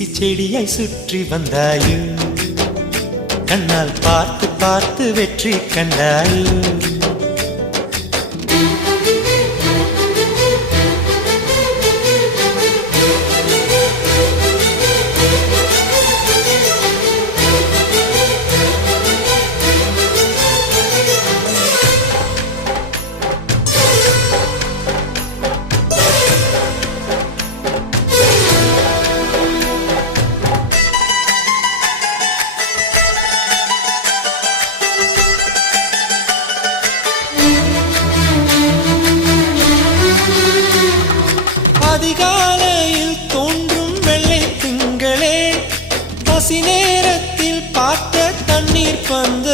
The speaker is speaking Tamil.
தூசி செடியாய் சுற்றி வந்தாயோ கண்ணால் பார்த்து பார்த்து வெற்றி கண்டாயோ அதிகாலையில் தோன்றும் வெள்ளை திங்களே பசி நேரத்தில் பார்த்த தண்ணீர் பந்த